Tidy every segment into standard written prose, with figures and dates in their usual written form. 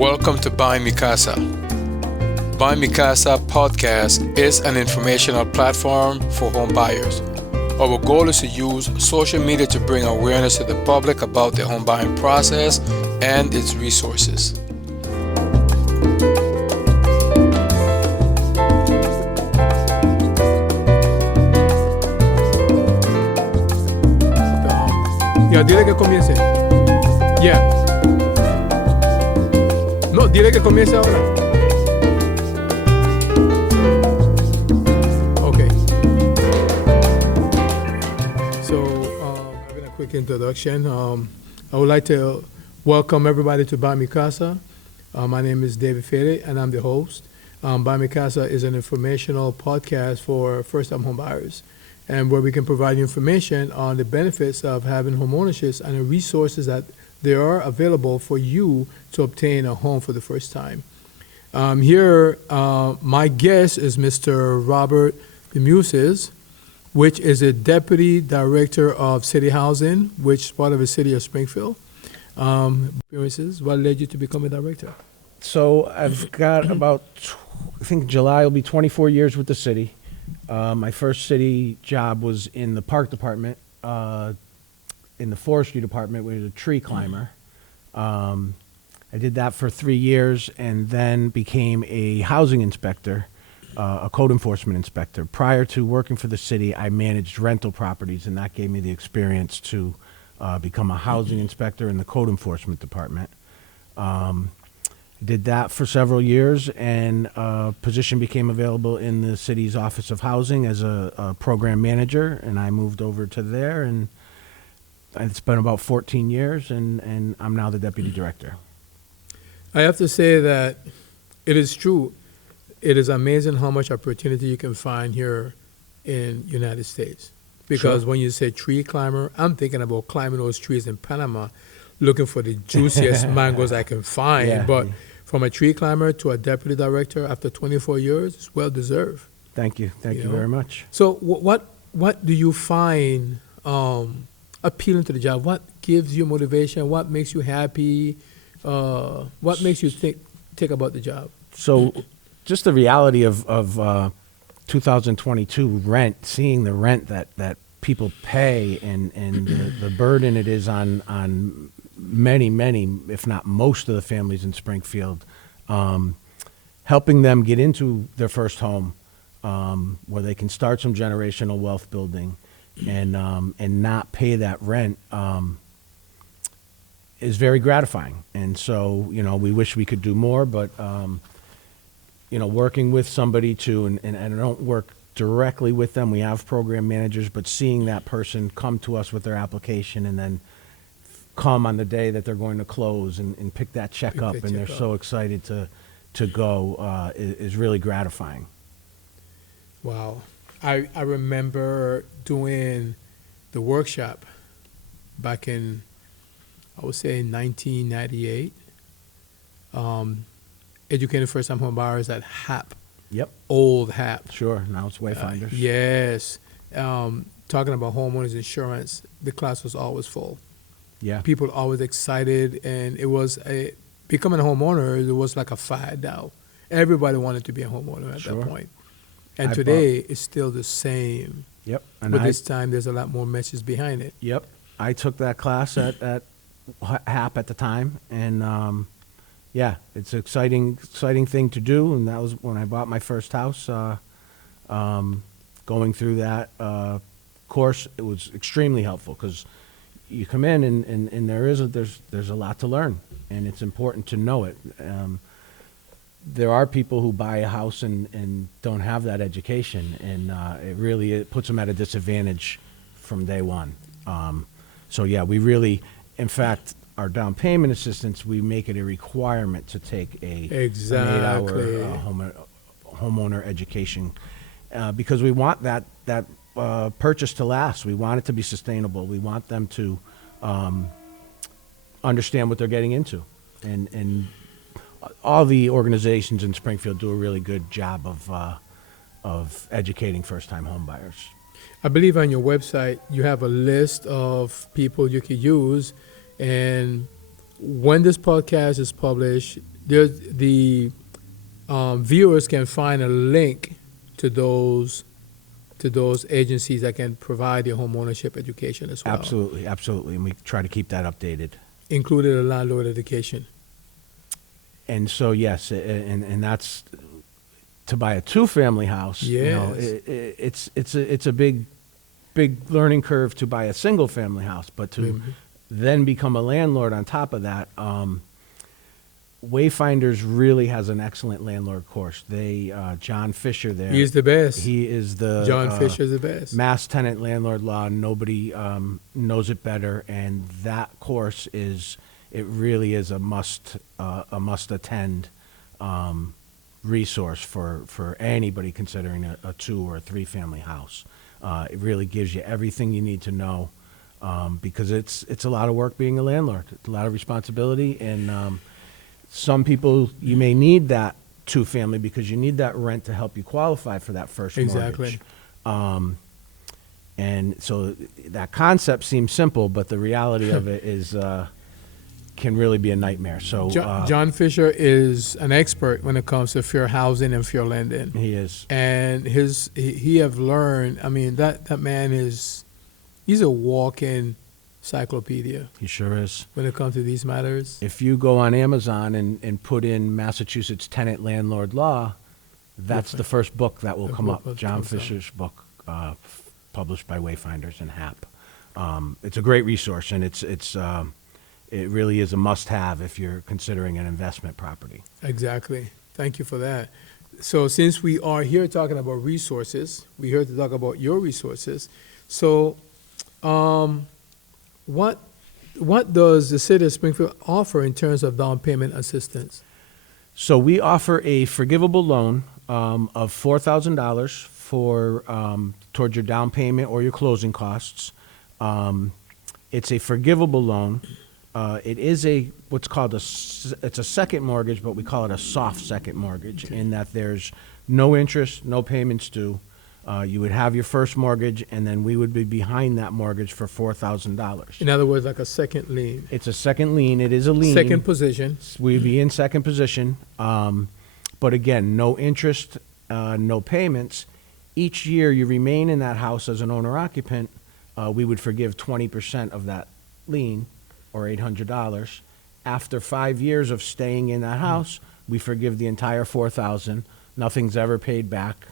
Welcome to BuyingMiCasa. BuyingMiCasa podcast is an informational platform for home buyers. Our goal is to use social media to bring awareness to the public about the home buying process and its resources. Ya, dile que comience. Ya. No, dile que comience ahora. Okay. So, having a quick introduction. I would like to welcome everybody to BuyingMiCasa. My name is David Fede, and I'm the host. BuyingMiCasa is an informational podcast for first-time home buyers, and where we can provide you information on the benefits of having home ownership and the resources that they are available for you to obtain a home for the first time. Here, my guest is Mr. Robert Bemuses, which is a Deputy Director of City Housing, which is part of the city of Springfield. Bemuses, what led you to become a director? So I've got about, I think July will be 24 years with the city. My first city job was in the park department, in the forestry department, where I was a tree climber. I did that for 3 years and then became a housing inspector, a code enforcement inspector. Prior to working for the city, I managed rental properties, and that gave me the experience to become a housing inspector in the code enforcement department. Did that for several years, and a position became available in the city's Office of Housing as a program manager, and I moved over to there, and it's been about 14 years, and I'm now the deputy director. I have to say that it is true. It is amazing how much opportunity you can find here in United States. Because when you say tree climber, I'm thinking about climbing those trees in Panama, looking for the juiciest mangoes I can find. Yeah. But from a tree climber to a deputy director after 24 years, it's well deserved. Thank you. Thank you very much. So what do you find appealing to the job? What gives you motivation? What makes you happy? What makes you think about the job? So just the reality of 2022 rent, seeing the rent that people pay and the burden it is on many, if not most of the families in Springfield, helping them get into their first home, where they can start some generational wealth building and not pay that rent, is very gratifying. And so, we wish we could do more, but, working with somebody and I don't work directly with them. We have program managers, but seeing that person come to us with their application and then come on the day that they're going to close and pick that check up, and they're so excited to go, is really gratifying. Wow. I remember doing the workshop back in, I would say, 1998, educating first-time home buyers at HAP. Yep. Old HAP. Sure. Now it's Wayfinders. Yes. Talking about homeowners insurance, the class was always full. Yeah. People were always excited, and it was becoming a homeowner, it was like a fad now. Everybody wanted to be a homeowner at that point. And today, it's still the same. Yep. But this time, there's a lot more messages behind it. Yep. I took that class at HAP at the time, and it's an exciting thing to do. And that was when I bought my first house. Going through that course, it was extremely helpful, because you come in and there's a lot to learn, and it's important to know it. There are people who buy a house and don't have that education, and it puts them at a disadvantage from day one. We really, in fact, our down payment assistance, we make it a requirement to take an 8-hour homeowner education, because we want that purchase to last. We want it to be sustainable. We want them to understand what they're getting into, and all the organizations in Springfield do a really good job of educating first-time home buyers. I believe on your website you have a list of people you could use, and when this podcast is published, the viewers can find a link to those agencies that can provide the home ownership education as well. Absolutely, absolutely. And we try to keep that updated. Included a landlord education. And so, yes, and that's to buy a two-family house. Yes. It's a big learning curve to buy a single-family house, but to then become a landlord on top of that. Wayfinders really has an excellent landlord course. John Fisher there. He's the best. He is the John Fisher's the best. Mass tenant landlord law. Nobody knows it better, and that course really is a must attend resource for anybody considering a 2 or 3 family house. It really gives you everything you need to know because it's a lot of work being a landlord. It's a lot of responsibility, and some people, you may need that 2-family because you need that rent to help you qualify for that first mortgage. Exactly. And so that concept seems simple, but the reality of it is can really be a nightmare. So John Fisher is an expert when it comes to fair housing and fair lending. He is. And he have learned, I mean, that man he's a walking encyclopedia. He sure is. When it comes to these matters. If you go on Amazon and put in Massachusetts tenant landlord law, that's the first book that will come up. John Fisher's book, published by Wayfinders and HAP. It's a great resource, and it really is a must-have if you're considering an investment property. Exactly. Thank you for that. So since we are here talking about resources, we're here to talk about your resources. So what does the city of Springfield offer in terms of down payment assistance? So we offer a forgivable loan of $4,000 for towards your down payment or your closing costs. It's a forgivable loan. It is what's called it's a second mortgage, but we call it a soft second mortgage in that there's no interest, no payments due. You would have your first mortgage, and then we would be behind that mortgage for $4,000. In other words, like a second lien. It's a second lien. It is a lien. Second position. We'd be in second position. But again, no interest, no payments. Each year you remain in that house as an owner-occupant, we would forgive 20% of that lien, or $800. After 5 years of staying in that house, we forgive the entire $4,000. Nothing's ever paid back.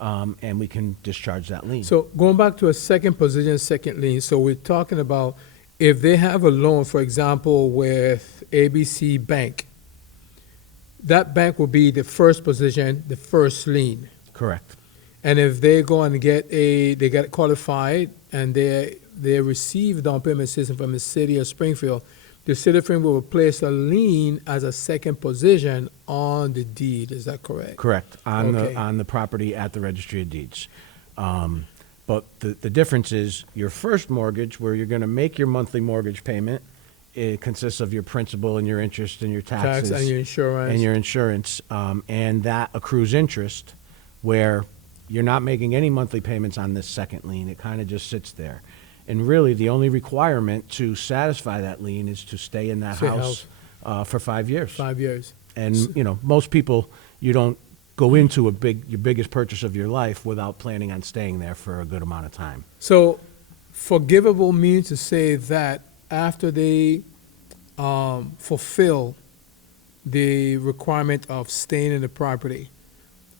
And we can discharge that lien. So going back to a second position, second lien, so we're talking about if they have a loan, for example, with ABC Bank, that bank will be the first position, the first lien. Correct. And if they go and they get qualified and they receive down payment assistance from the city of Springfield, the city of Springfield will place a lien as a second position on the deed. Is that correct? Correct. On the property at the Registry of Deeds. But the difference is your first mortgage, where you're going to make your monthly mortgage payment, it consists of your principal and your interest and your taxes. Tax and your insurance. And your insurance. And that accrues interest, where you're not making any monthly payments on this second lien. It kind of just sits there. And really, the only requirement to satisfy that lien is to stay in that house for 5 years. 5 years. And, most people, you don't go into your biggest purchase of your life without planning on staying there for a good amount of time. So forgivable means to say that after they fulfill the requirement of staying in the property,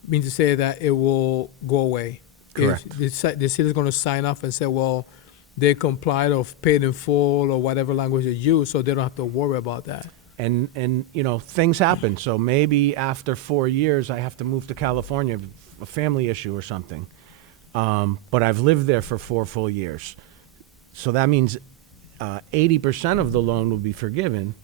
means to say that it will go away. Correct. The city is going to sign off and say, well, they complied or paid in full or whatever language they use, so they don't have to worry about that. And things happen. So maybe after 4 years, I have to move to California, a family issue or something. But I've lived there for 4 full years. So that means 80% of the loan will be forgiven.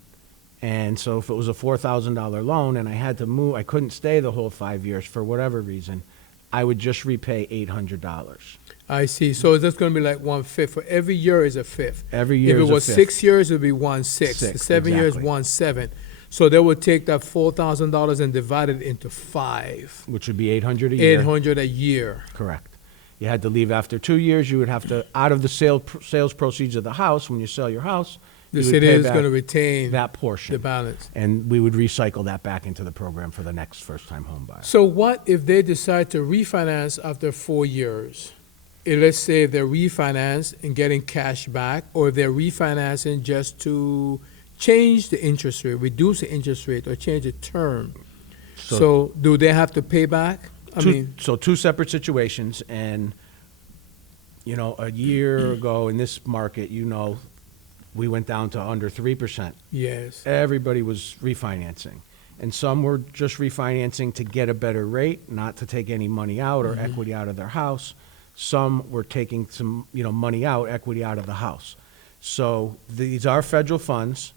And so if it was a $4,000 loan and I had to move, I couldn't stay the whole 5 years for whatever reason, I would just repay $800. I see. So it's just going to be like 1/5. For every year is a fifth. Every year is a fifth. If it was 6 years, it would be 1/6. 7 years, exactly. 1/7. So they would take that $4,000 and divide it into 5. Which would be $800 a year. $800 a year. Correct. You had to leave after 2 years. You would have to, out of the sales proceeds of the house, when you sell your house, The you would city pay is back going to retain that portion. the balance. And we would recycle that back into the program for the next first-time home buyer. So what if they decide to refinance after 4 years? Let's say if they're refinanced and getting cash back, or if they're refinancing just to change the interest rate, reduce the interest rate, or change the term. So do they have to pay back? So two separate situations, and, a year ago in this market, we went down to under 3%. Yes. Everybody was refinancing. And some were just refinancing to get a better rate, not to take any money out or equity out of their house. Some were taking some, money out, equity out of the house. So these are federal funds,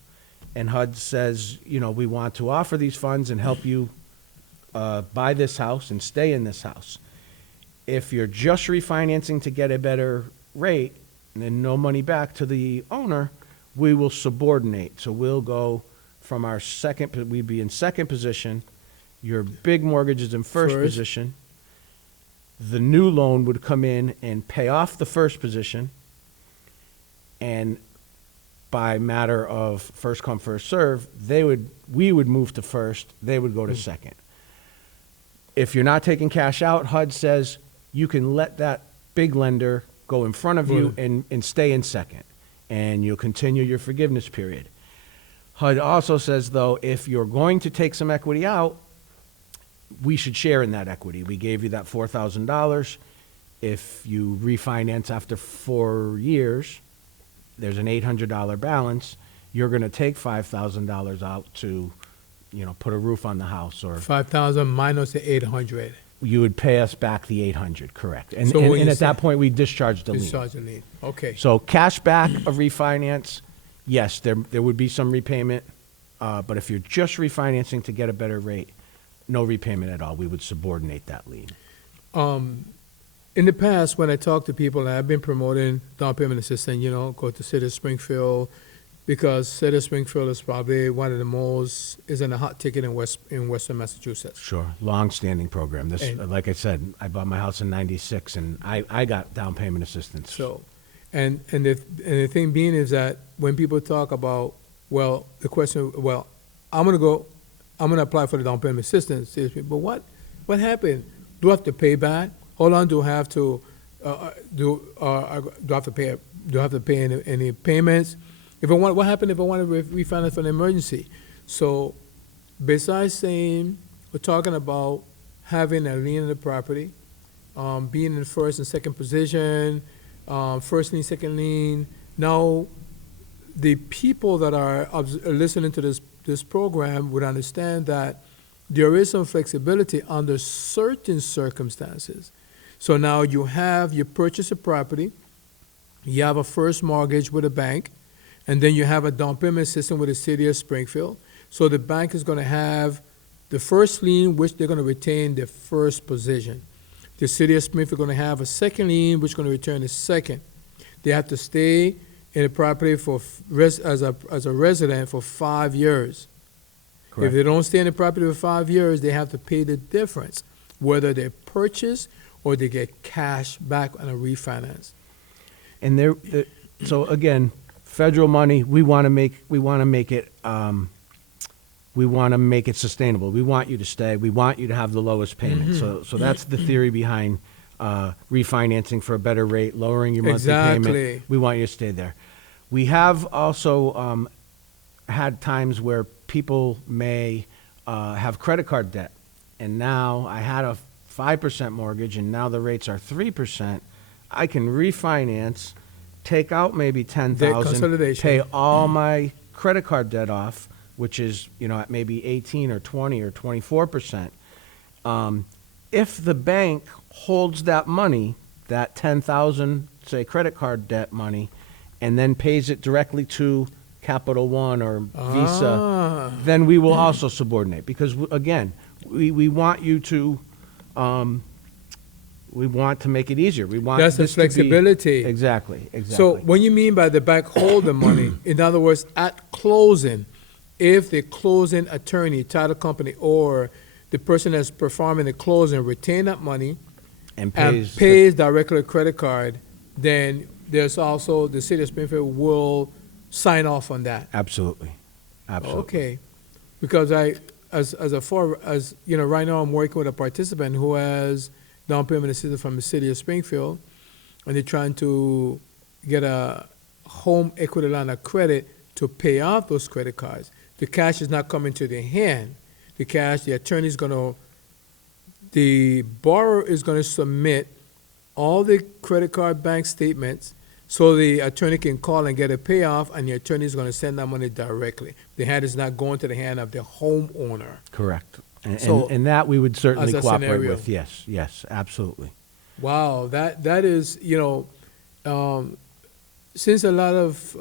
and HUD says, we want to offer these funds and help you buy this house and stay in this house. If you're just refinancing to get a better rate and then no money back to the owner, we will subordinate. So we'll go from our we'd be in second position. Your big mortgage is in first position. The new loan would come in and pay off the first position, and by matter of first come, first serve, we would move to first, they would go to second. If you're not taking cash out, HUD says you can let that big lender go in front of you and stay in second, and you'll continue your forgiveness period. HUD also says, though, if you're going to take some equity out, we should share in that equity. We gave you that $4,000. If you refinance after 4 years, there's an $800 balance. You're going to take $5,000 out to, put a roof on the house, or $5,000 minus the 800. You would pay us back the 800, correct? And, So and at that point, we discharge the lien. Discharge the lien. Okay. So cash back of refinance, yes, there would be some repayment, but if you're just refinancing to get a better rate, no repayment at all. We would subordinate that lien. In the past, when I talk to people, and I've been promoting down payment assistance, go to City of Springfield, because City of Springfield is probably one of the most, isn't a hot ticket in Western Massachusetts. Sure, long-standing program. This, like I said, I bought my house in '96, and I got down payment assistance. So, and the thing being is that when people talk about, the question, I'm gonna apply for the down payment assistance, but what happened? Do I have to pay back? How long do I have to do I have to pay any payments? What happened if I want to refinance for an emergency? So, besides saying, we're talking about having a lien on the property, being in first and second position, first lien, second lien. Now, the people that are listening to this program would understand that there is some flexibility under certain circumstances. So now you purchase a property, you have a first mortgage with a bank, and then you have a down payment system with the City of Springfield. So the bank is going to have the first lien, which they're going to retain the first position. The City of Springfield is going to have a second lien, which is going to return the second. They have to stay in the property as a resident for 5 years. Correct. If they don't stay in the property for 5 years, they have to pay the difference, whether they purchase or they get cash back on a refinance. And so again, federal money, we want to make it sustainable. We want you to stay. We want you to have the lowest payment. So that's the theory behind refinancing for a better rate, lowering your monthly payment. We want you to stay there. We have also had times where people may have credit card debt, and now I had a 5% mortgage, and now the rates are 3%. I can refinance, take out maybe $10,000, pay all my credit card debt off, which is at maybe 18 or 20 or 24%. If the bank holds that money, that $10,000, say credit card debt money, and then pays it directly to Capital One or Visa, then we will also subordinate, because again, we want you to. We want to make it easier. We want that's the flexibility. Exactly. So when you mean by the bank hold the money, in other words, at closing, if the closing attorney, title company, or the person that's performing the closing retain that money, And and pays. pays directly a credit card, then there's also the city of Springfield will sign off on that. Absolutely. Absolutely. Okay, because as you know, right now I'm working with a participant who has down payment assistance from the city of Springfield, and they're trying to get a home equity line of credit to pay off those credit cards. The cash is not coming to their hand. The cash, the borrower is gonna submit all the credit card bank statements so the attorney can call and get a payoff, and the attorney is gonna send that money directly. The hand is not going to the hand of the homeowner. Correct. So, And that we would certainly as a cooperate scenario. with. Yes, absolutely. Wow, that is, since a lot of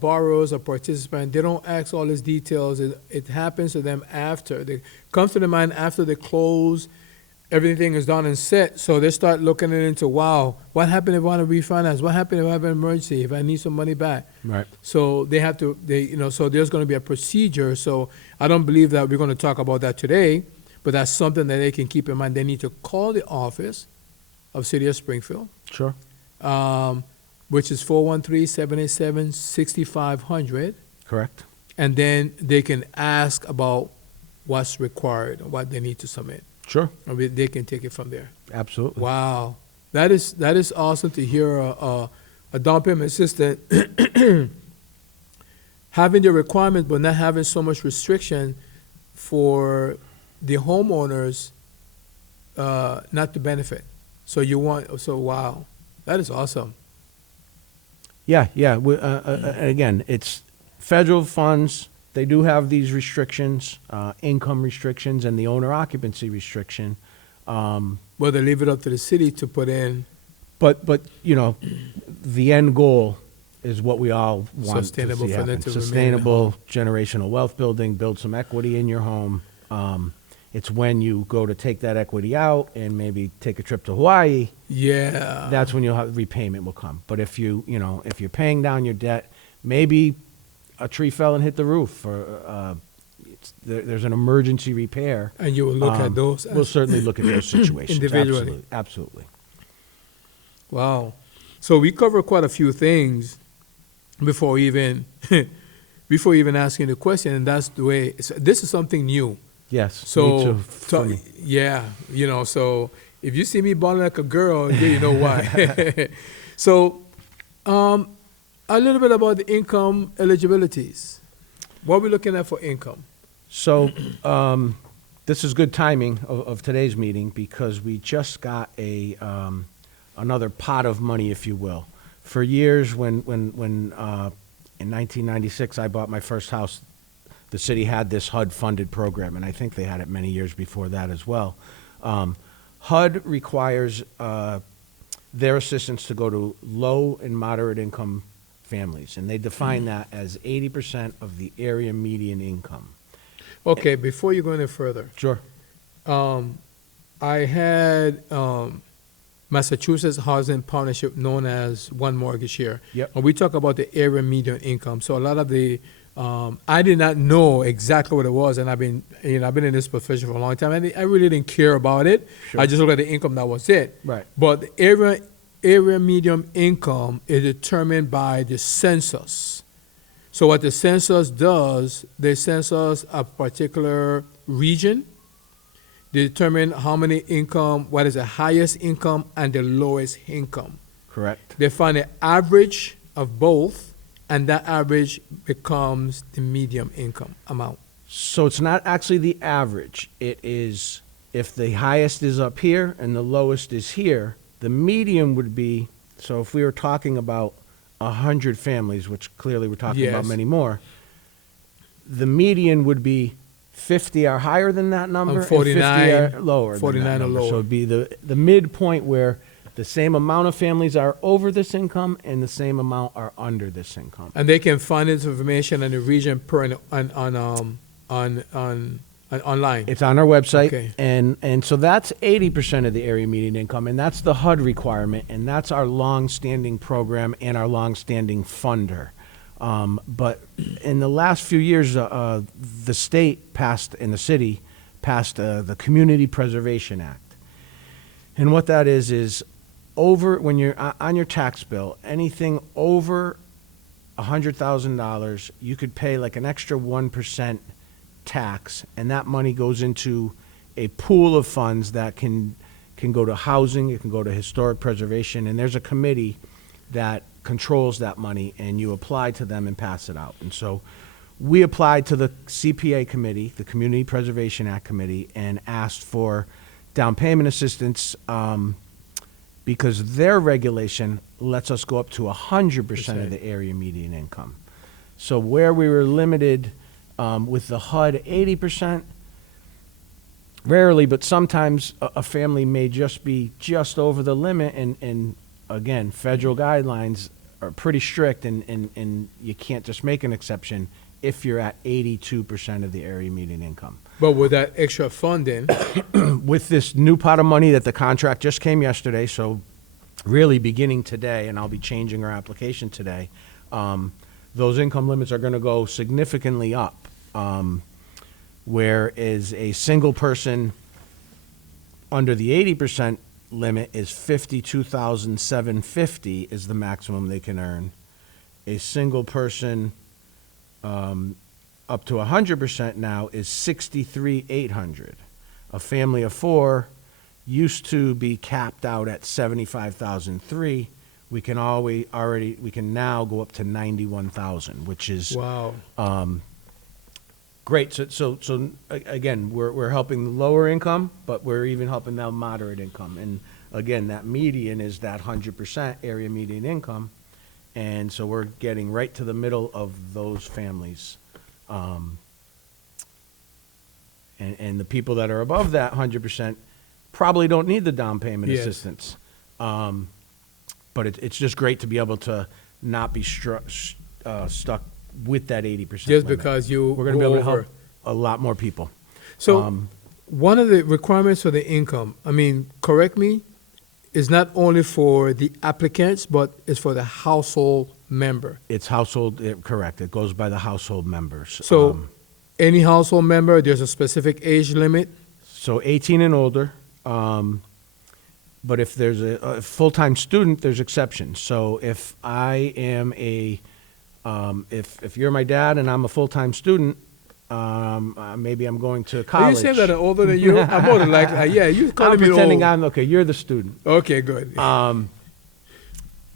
borrowers or participants, they don't ask all these details. It happens to them after. They comes to their mind after they close, everything is done and set. So they start looking into, wow, what happened if I want to refinance? What happened if I have an emergency? If I need some money back? Right. So so there's going to be a procedure. So I don't believe that we're going to talk about that today, but that's something that they can keep in mind. They need to call the office of City of Springfield, Sure. which is 413-787-6500, Correct. and then they can ask about what's required, what they need to submit, Sure. and they can take it from there. Absolutely. Wow, that is awesome to hear a down payment assistant having the requirement but not having so much restriction for the homeowners not to benefit. So wow, that is awesome. Yeah. Again, it's federal funds. They do have these restrictions, income restrictions, and the owner occupancy restriction. Well, they leave it up to the city to put in But the end goal is what we all want Sustainable to see for them happen. to remain in the Sustainable generational wealth building, build some equity in your home. It's when you go to take that equity out and maybe take a trip to Hawaii, yeah. that's when repayment will come. But if if you're paying down your debt, maybe a tree fell and hit the roof, or there's an emergency repair. And you will look at those. We'll certainly look at those situations. Individually. Absolutely. Wow. So we cover quite a few things before even asking the question, and that's the way. This is something new. Yes. So, me too, for me. yeah, so if you see me balling like a girl, you know why. So, a little bit about the income eligibilities. What are we looking at for income? So this is good timing of today's meeting because we just got another pot of money, if you will. For years, when in 1996 I bought my first house, the city had this HUD-funded program, and I think they had it many years before that as well. HUD requires their assistance to go to low and moderate income families, and they define that as 80% of the area median income. Okay, before you go any further, Sure. I had Massachusetts Housing Partnership, known as One Mortgage here. Yep. And we talk about the area median income. So a lot of the I did not know exactly what it was, and I've been in this profession for a long time, and I really didn't care about it. Sure. I just looked at the income, that was it. Right. But the area median income is determined by the census. So what the census does, they census a particular region. They determine how many income, what is the highest income and the lowest income. Correct. They find the average of both, and that average becomes the median income amount. So it's not actually the average. It is if the highest is up here and the lowest is here, the median would be, so if we were talking about 100 families, which clearly we're talking about Yes. many more, the median would be 50 are higher than that number, And 49 and 50 are lower 49 than that or number. lower. So it'd be the midpoint where the same amount of families are over this income and the same amount are under this income. And they can find this information in the region online. It's on our website, Okay. and so that's 80% of the area median income, and that's the HUD requirement, and that's our long-standing program and our long-standing funder. But in the last few years, the state passed, and the city passed the Community Preservation Act. And what that is over, when you're on your tax bill, anything over $100,000, you could pay like an extra 1% tax, and that money goes into a pool of funds that can go to housing, it can go to historic preservation, and there's a committee that controls that money, and you apply to them and pass it out. And so we applied to the CPA committee, the Community Preservation Act committee, and asked for down payment assistance because their regulation lets us go up to 100% of the area median income. So where we were limited with the HUD 80%, rarely, but sometimes a family may just be just over the limit, and again, federal guidelines are pretty strict, and you can't just make an exception if you're at 82% of the area median income. But with that extra funding, With this new pot of money that the contract just came yesterday, so really beginning today, and I'll be changing our application today, those income limits are going to go significantly up. Whereas a single person under the 80% limit is $52,750 is the maximum they can earn. A single person up to 100% now is $63,800. A family of four used to be capped out at $75,003. We can now go up to $91,000, which is wow. great. So again, we're helping lower income, but we're even helping them moderate income. And again, that median is that 100% area median income. And so we're getting right to the middle of those families. And the people that are above that 100% probably don't need the down payment Yes. assistance. But it's just great to be able to not be stuck with that 80% Just limit. because you We're going to go be able to over. help a lot more people. So one of the requirements for the income, I mean, correct me, is not only for the applicants, but it's for the household member. It's household, correct. It goes by the household members. So any household member, there's a specific age limit. So 18 and older. But if there's a full-time student, there's exceptions. So if I am if you're my dad and I'm a full-time student, maybe I'm going to college. Are you saying that I'm older than you? I'm older, like, yeah, you're calling I'm me pretending old. okay, you're the student. Okay, good.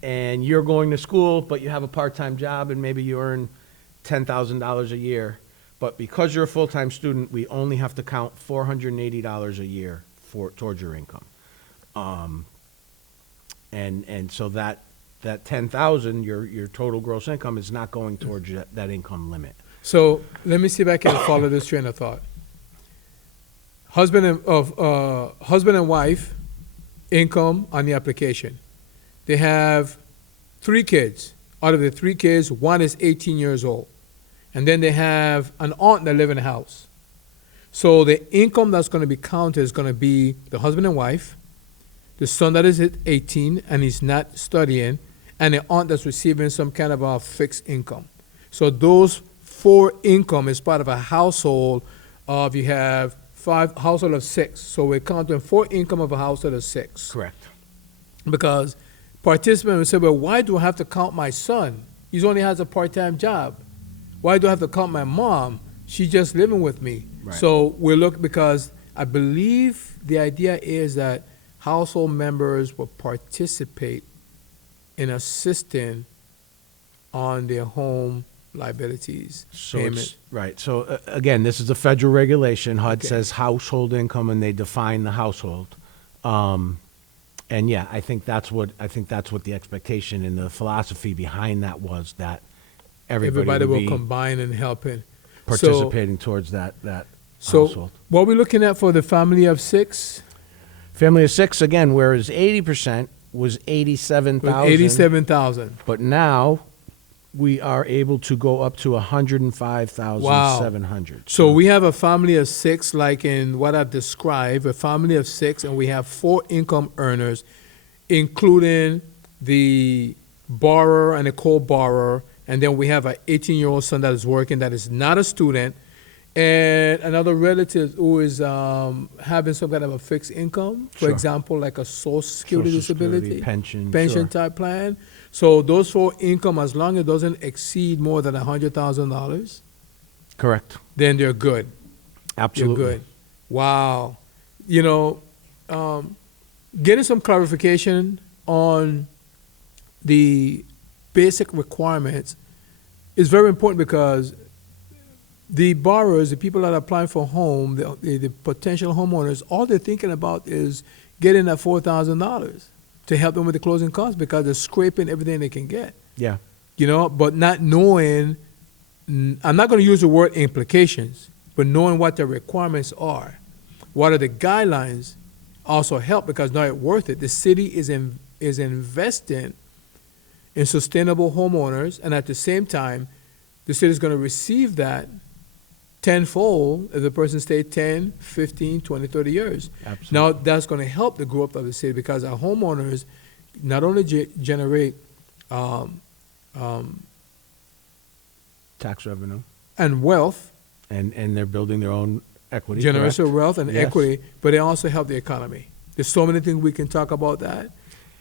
And you're going to school, but you have a part-time job, and maybe you earn $10,000 a year. But because you're a full-time student, we only have to count $480 a year towards your income. And so that 10,000, your total gross income is not going towards that income limit. So let me see if I can follow this train of thought. Husband and wife, income on the application. They have 3 kids. Out of the 3 kids, one is 18 years old. And then they have an aunt that live in the house. So the income that's going to be counted is going to be the husband and wife, the son that is at 18 and he's not studying, and the aunt that's receiving some kind of a fixed income. So those 4 income is part of a household of, you have 5, household of 6. So we're counting 4 income of a household of 6. Correct. Because participants will say, well, why do I have to count my son? He only has a part-time job. Why do I have to count my mom? She's just living with me. Right. So we look, because I believe the idea is that household members will participate in assisting on their home liabilities So payment. it's, right. So again, this is a federal regulation. HUD Okay. says household income, and they define the household. And yeah, I think that's what the expectation and the philosophy behind that was, that everybody will would be combine and help in. participating towards that So household. what we're looking at for the family of 6? Family of 6, again, whereas 80% was 87,000. 87,000. But now we are able to go up to 105,700. So we have a family of 6, like in what I've described, a family of 6, and we have 4 income earners, including the borrower and a co-borrower, and then we have an 18-year-old son that is working, that is not a student, and another relative who is having some kind of a fixed income, for Sure. example, like a Social Security Social disability, Security, pension. pension Sure. type plan. So those four income, as long as it doesn't exceed more than $100,000, Correct. then they're good. Absolutely. You're good. Wow. You know, getting some clarification on the basic requirements is very important because the borrowers, the people that are applying for home, the potential homeowners, all they're thinking about is getting that $4,000 to help them with the closing costs because they're scraping everything they can get. Yeah. You know, but not knowing, I'm not going to use the word implications, but knowing what the requirements are, what are the guidelines, also help because now it's worth it. The city is investing in sustainable homeowners, and at the same time, the city is going to receive that tenfold if the person stays 10, 15, 20, 30 years. Absolutely. Now, that's going to help the growth of the city because our homeowners not only generate Tax revenue. and wealth, And they're building their own equity. generational correct? wealth and Yes. equity, but they also help the economy. There's so many things we can talk about that,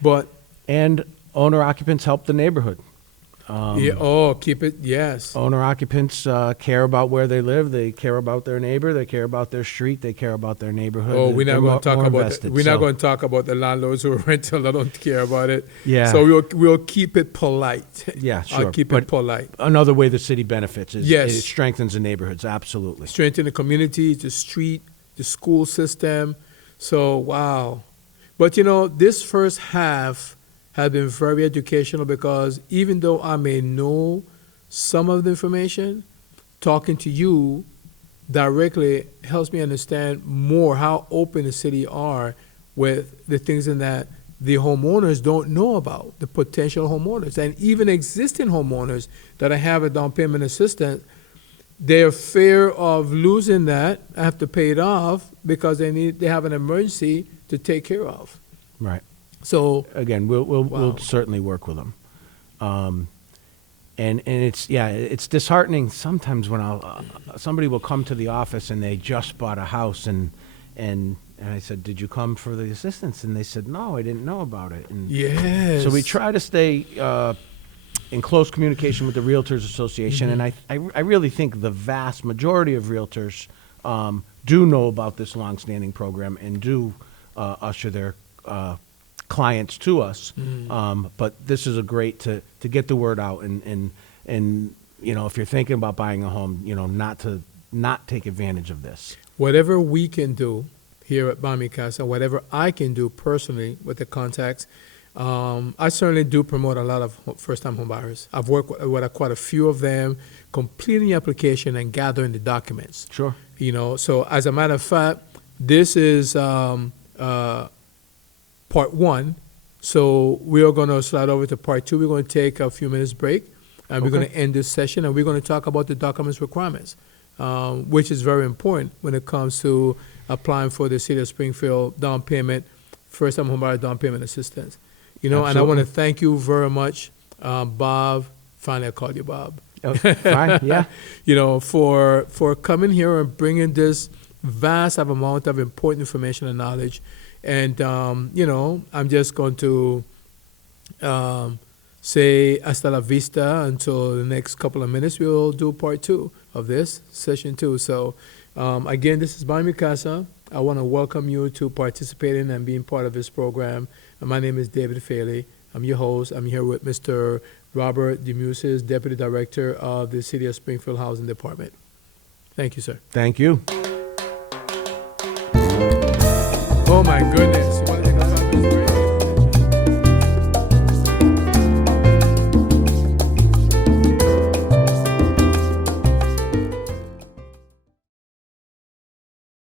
but And owner occupants help the neighborhood. keep it, yes. Owner occupants care about where they live. They care about their neighbor. They care about their street. They care about their neighborhood. Oh, we're They're not going more- to talk more about invested, we're not so- going to talk about the landlords who are rental that don't care about it. Yeah. So we'll keep it polite. Yeah, sure. I'll keep But it polite. Another way the city benefits is Yes. it strengthens the neighborhoods. Absolutely. Strengthen the community, the street, the school system. So wow. But you know, this first half has been very educational because even though I may know some of the information, talking to you directly helps me understand more how open the city are with the things in that the homeowners don't know about, the potential homeowners, and even existing homeowners that have a down payment assistance. Their fear of losing that, have to pay it off because they have an emergency to take care of. Right. So Again, we'll Wow. certainly work with them. And it's disheartening sometimes when somebody will come to the office and they just bought a house and I said, did you come for the assistance? And they said, no, I didn't know about it. And yes. so we try to stay in close communication with the Realtors Association, and I really think the vast majority of realtors do know about this longstanding program and do usher their clients to us. But this is a great to get the word out and you know, if you're thinking about buying a home, you know, not take advantage of this. Whatever we can do here at BuyingMiCasa, whatever I can do personally with the contacts, I certainly do promote a lot of first-time home buyers. I've worked with quite a few of them, completing the application and gathering the documents. Sure. You know, so as a matter of fact, this is part one. So we are going to slide over to part two. We're going to take a few minutes break, and we're going to end this session, and we're going to talk about the documents requirements, which is very important when it comes to applying for the City of Springfield down payment, first-time homebuyer down payment assistance. You know, and I want to thank you very much, Bob. Finally, I called you Bob. Oh, fine, yeah. You know, for coming here and bringing this vast amount of important information and knowledge. And, you know, I'm just going to say hasta la vista until the next couple of minutes. We'll do part two of this, session two. So, again, this is BuyingMiCasa. I want to welcome you to participating and being part of this program. And my name is David Faley. I'm your host. I'm here with Mr. Robert DeMuses, Deputy Director of the City of Springfield Housing Department. Thank you, sir. Thank you. Oh, my goodness.